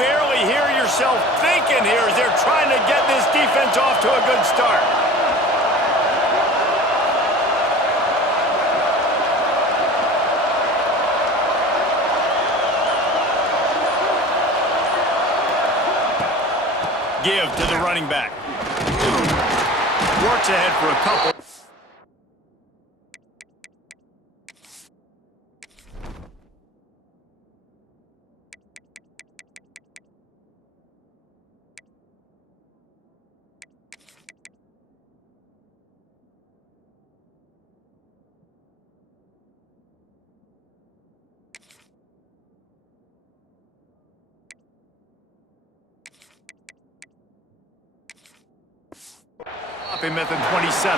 barely hear yourself thinking here as they're trying to get this defense off to a good start. Give to the running back. Works ahead for a couple. Him at the 27.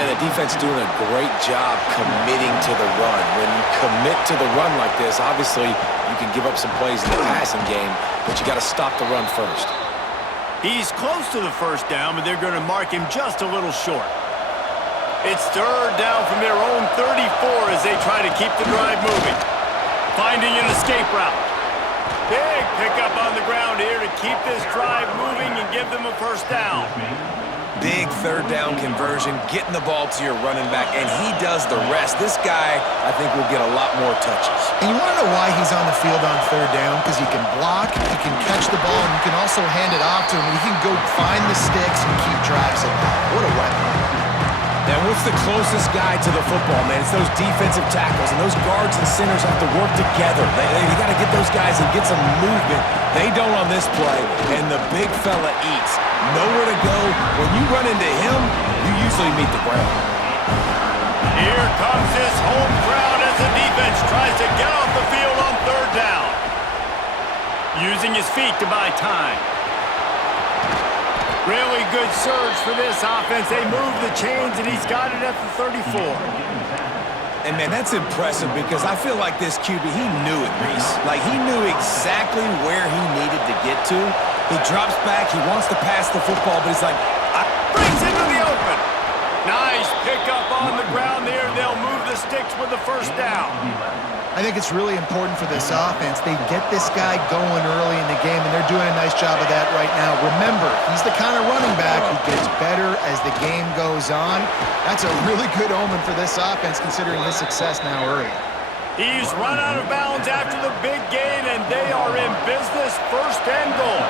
And the defense doing a great job committing to the run. When you commit to the run like this, obviously you can give up some plays in the passing game, but you got to stop the run first. He's close to the first down, but they're going to mark him just a little short. It's third down from their own 34 as they try to keep the drive moving. Finding an escape route. Big pickup on the ground here to keep this drive moving and give them a first down. Big third down conversion, getting the ball to your running back, and he does the rest. This guy, I think, will get a lot more touches. And you want to know why he's on the field on third down? Because he can block, he can catch the ball, and you can also hand it off to him. He can go find the sticks and keep drives alive. What a weapon. And what's the closest guy to the football, man? It's those defensive tackles, and those guards and centers have to work together. You got to get those guys and get some movement. They don't on this play, and the big fella eats. Nowhere to go. When you run into him, you usually meet the ground. Here comes this home crowd as the defense tries to get off the field on third down. Using his feet to buy time. Really good surge for this offense. They move the chains, and he's got it at the 34. And, man, that's impressive because I feel like this QB, he knew it, Reese. Like, he knew exactly where he needed to get to. He drops back. He wants to pass the football, but he's like, brings into the open. Nice pickup on the ground there. They'll move the sticks with the first down. I think it's really important for this offense. They get this guy going early in the game, and they're doing a nice job of that right now. Remember, he's the kind of running back who gets better as the game goes on. That's a really good omen for this offense, considering his success now early. He's run out of bounds after the big gain, and they are in business, first and goal.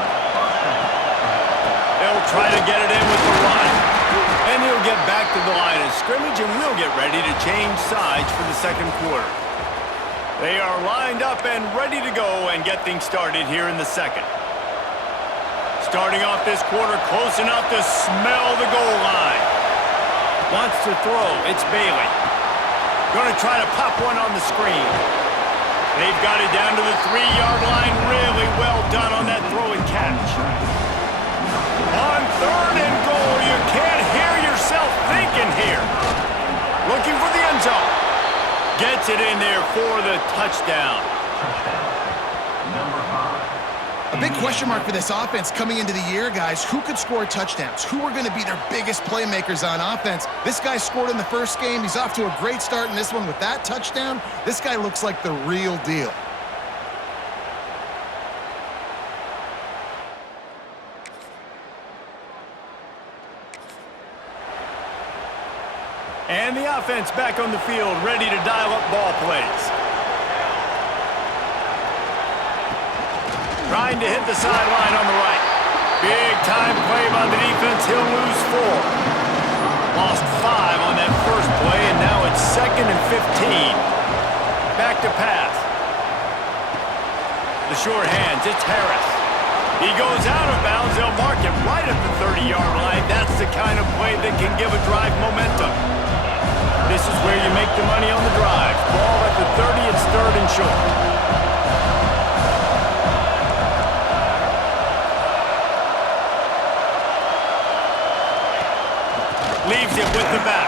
They'll try to get it in with the run. And he'll get back to the line of scrimmage, and we'll get ready to change sides for the second quarter. They are lined up and ready to go and get things started here in the second. Starting off this quarter close enough to smell the goal line. Wants to throw. It's Bailey. Going to try to pop one on the screen. They've got it down to the 3-yard line. Really well done on that throw and catch. On third and goal, you can't hear yourself thinking here. Looking for the end zone. Gets it in there for the touchdown. A big question mark for this offense coming into the year, guys. Who could score touchdowns? Who are going to be their biggest playmakers on offense? This guy scored in the first game. He's off to a great start in this one with that touchdown. This guy looks like the real deal. And the offense back on the field, ready to dial up ball plays. Trying to hit the sideline on the right. Big time play by the defense. He'll lose 4. Lost 5 on that first play, and now it's 2nd and 15. Back to pass. The short hands, it's Harris. He goes out of bounds. They'll mark him right at the 30-yard line. That's the kind of play that can give a drive momentum. This is where you make the money on the drive. Ball at the 30, it's 3rd and short. Leaves it with the back.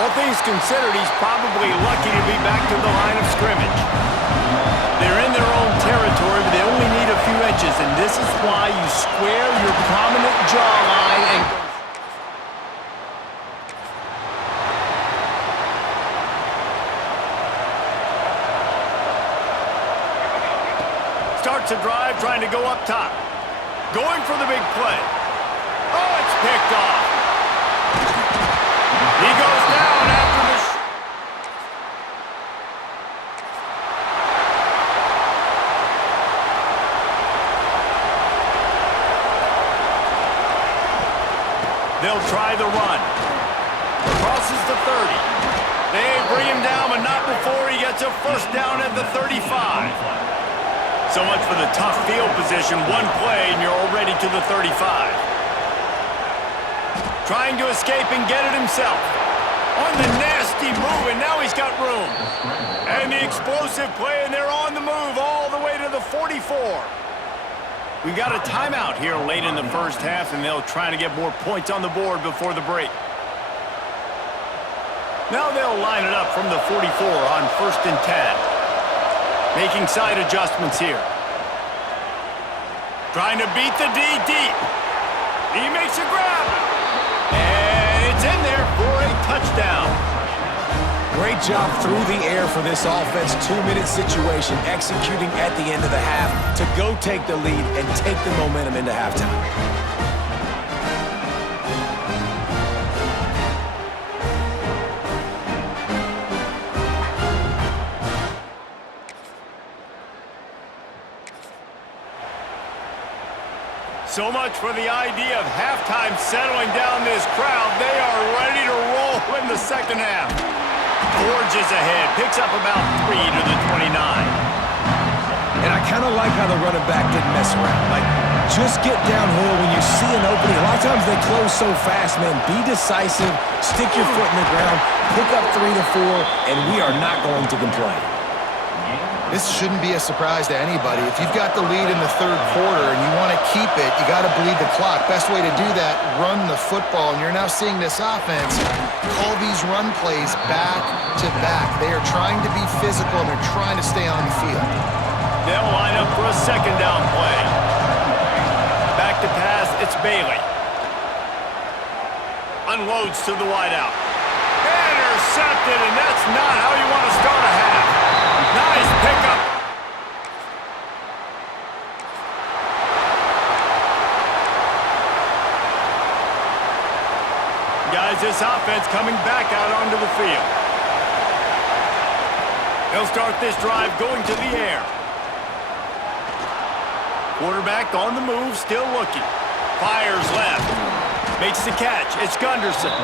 All things considered, he's probably lucky to be back to the line of scrimmage. They're in their own territory, but they only need a few inches, and this is why you square your prominent jawline and go. starts a drive trying to go up top. Going for the big play. Oh, it's picked off. He goes down after the... They'll try the run. Crosses the 30. They bring him down, but not before he gets a first down at the 35. So much for the tough field position. One play, and you're already to the 35. Trying to escape and get it himself. On the nasty move, and now he's got room. And the explosive play, and they're on the move all the way to the 44. We got a timeout here late in the first half, and they'll try to get more points on the board before the break. Now they'll line it up from the 44 on 1st and 10. Making side adjustments here. Trying to beat the D deep. He makes a grab. And it's in there for a touchdown. Great job through the air for this offense. 2-minute situation, executing at the end of the half to go take the lead and take the momentum into halftime. So much for the idea of halftime settling down this crowd. They are ready to roll in the second half. Forges ahead, picks up about 3 to the 29. And I kind of like how the running back didn't mess around. Like, just get downhill when you see an opening. A lot of times they close so fast, man. Be decisive, stick your foot in the ground, pick up 3 to 4, and we are not going to complain. This shouldn't be a surprise to anybody. If you've got the lead in the third quarter and you want to keep it, you got to bleed the clock. Best way to do that, run the football. And you're now seeing this offense call these run plays back to back. They are trying to be physical, and they're trying to stay on the field. They'll line up for a second down play. Back to pass, it's Bailey. Unloads to the wideout. Intercepted, and that's not how you want to start a half. Nice pickup. Guys, this offense coming back out onto the field. They'll start this drive going to the air. Quarterback on the move, still looking. Fires left. Makes the catch. It's Gunderson.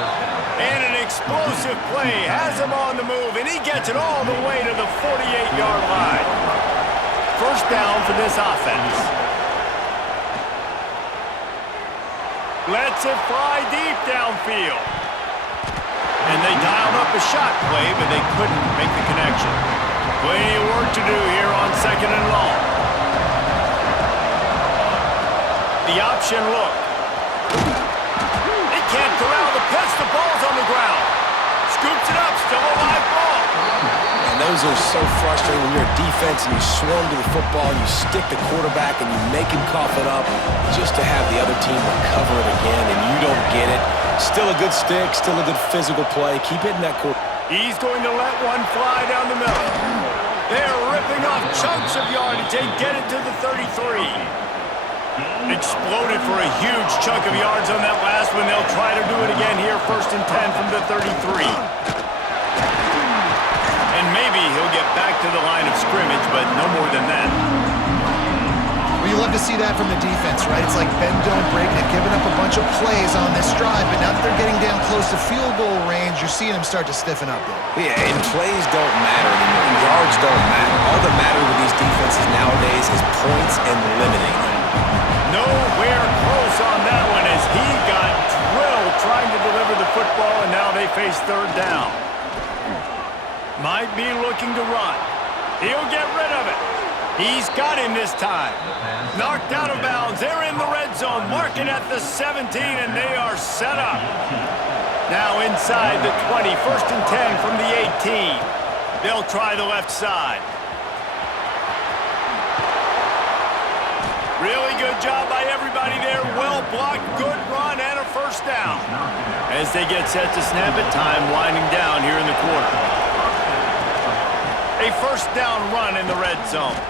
And an explosive play. Has him on the move, and he gets it all the way to the 48-yard line. First down for this offense. Lets it fly deep downfield. And they dialed up a shot play, but they couldn't make the connection. Plenty of work to do here on second and long. The option look. They can't corral the pitch. The ball's on the ground. Scoops it up. Still a live ball. And those are so frustrating when you're a defense and you swarm to the football and you stick the quarterback and you make him cough it up just to have the other team recover it again, and you don't get it. Still a good stick, still a good physical play. Keep it in that quarter. He's going to let one fly down the middle. They're ripping off chunks of yardage. They get it to the 33. Exploded for a huge chunk of yards on that last one. They'll try to do it again here, 1st and 10 from the 33. And maybe he'll get back to the line of scrimmage, but no more than that. Well, you love to see that from the defense, right? It's like bend, don't break. They've given up a bunch of plays on this drive, but now that they're getting down close to field goal range, you're seeing them start to stiffen up there. Yeah, and plays don't matter anymore. Yards don't matter. All that matters with these defenses nowadays is points and limiting them. Nowhere close on that one as he got drilled trying to deliver the football, and now they face third down. Might be looking to run. He'll get rid of it. He's got him this time. Knocked out of bounds. They're in the red zone. Marking at the 17, and they are set up. Now inside the 20. 1st and 10 from the 18. They'll try the left side. Really good job by everybody there. Well blocked, good run, and a first down. As they get set to snap it, time winding down here in the quarter. A first down run in the red zone.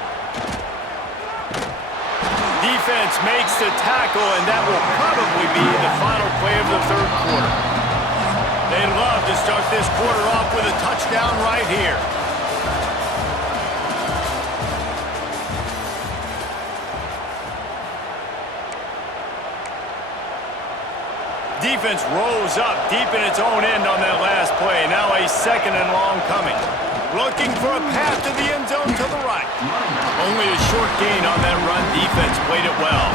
defense makes the tackle, and that will probably be the final play of the third quarter. They'd love to start this quarter off with a touchdown right here. Defense rolls up deep in its own end on that last play. Now a second and long coming. Looking for a pass to the end zone to the right. Only a short gain on that run. Defense played it well.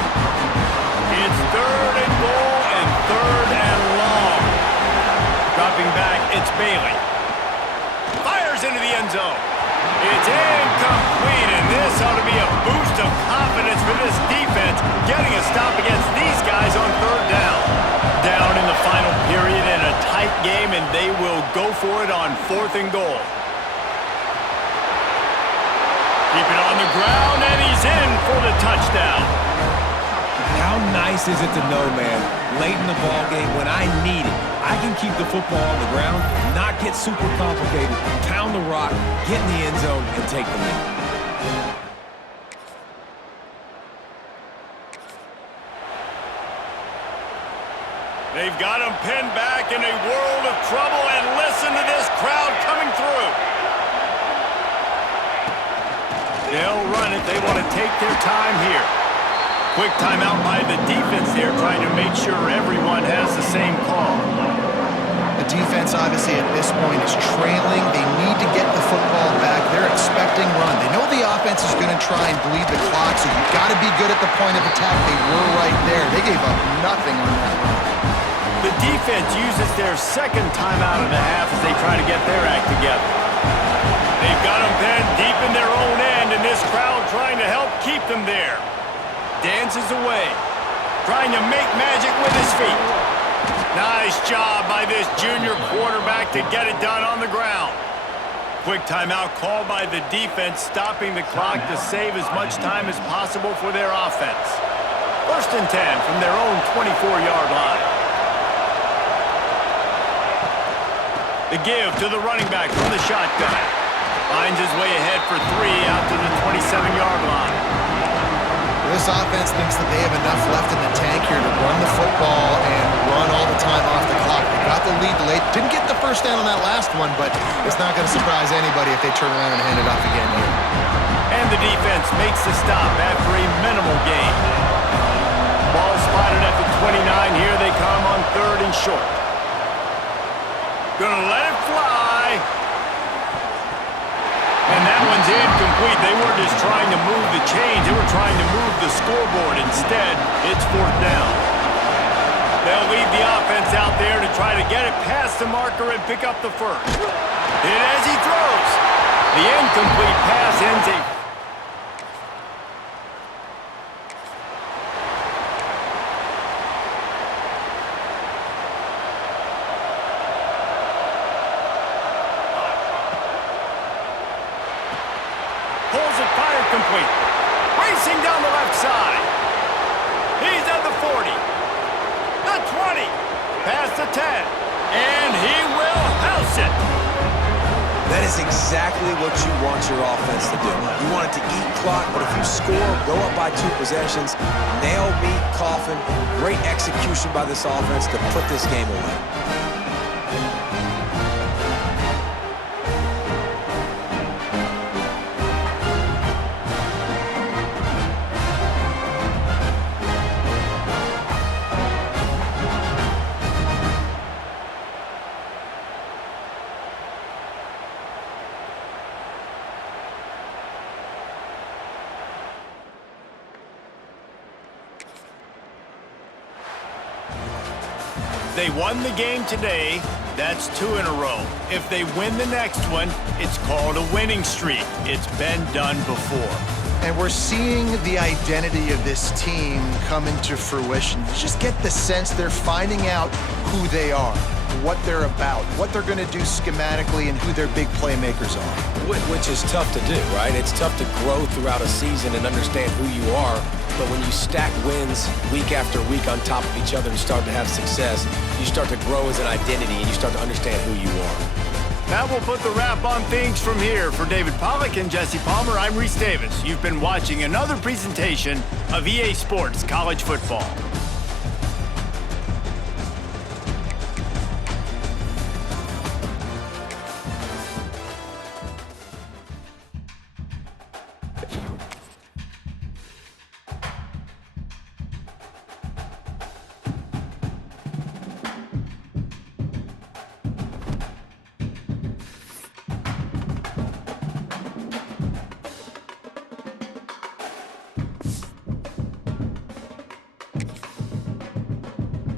It's third and goal and third and long. Dropping back, it's Bailey. Fires into the end zone. It's incomplete, and this ought to be a boost of confidence for this defense, getting a stop against these guys on third down. Down in the final period in a tight game, and they will go for it on fourth and goal. Keep it on the ground, and he's in for the touchdown. How nice is it to know, man, late in the ball game when I need it, I can keep the football on the ground, not get super complicated, pound the rock, get in the end zone, and take the lead. They've got him pinned back in a world of trouble, and listen to this crowd coming through. They'll run it. They want to take their time here. Quick timeout by the defense there, trying to make sure everyone has the same call. The defense, obviously, at this point is trailing. They need to get the football back. They're expecting run. They know the offense is going to try and bleed the clock, so you've got to be good at the point of attack. They were right there. They gave up nothing on that run. The defense uses their second timeout of the half as they try to get their act together. They've got them pinned deep in their own end, and this crowd trying to help keep them there. Dances away, trying to make magic with his feet. Nice job by this junior quarterback to get it done on the ground. Quick timeout called by the defense, stopping the clock to save as much time as possible for their offense. First and 10 from their own 24-yard line. The give to the running back from the shotgun. Finds his way ahead for 3 out to the 27-yard line. This offense thinks that they have enough left in the tank here to run the football and run all the time off the clock. They got the lead late. Didn't get the first down on that last one, but it's not going to surprise anybody if they turn around and hand it off again here. And the defense makes the stop after a minimal gain. Ball spotted at the 29. Here they come on third and short. Gonna let it fly. And that one's incomplete. They weren't just trying to move the chains. They were trying to move the scoreboard. Instead, it's fourth down. They'll leave the offense out there to try to get it past the marker and pick up the first. And as he throws, the incomplete pass ends a... Pulls it, fired complete. Racing down the left side. He's at the 40. The 20. Past the 10. And he will house it. That is exactly what you want your offense to do. You want it to eat clock, but if you score, go up by 2 possessions, nail, beat, coffin, great execution by this offense to put this game away. They won the game today. That's 2 in a row. If they win the next one, it's called a winning streak. It's been done before. And we're seeing the identity of this team come into fruition. You just get the sense they're finding out who they are, what they're about, what they're going to do schematically, and who their big playmakers are. Which is tough to do, right? It's tough to grow throughout a season and understand who you are. But when you stack wins week after week on top of each other and start to have success, you start to grow as an identity and you start to understand who you are. That will put the wrap on things from here. For David Pollack and Jesse Palmer, I'm Reese Davis. You've been watching another presentation of EA Sports College Football.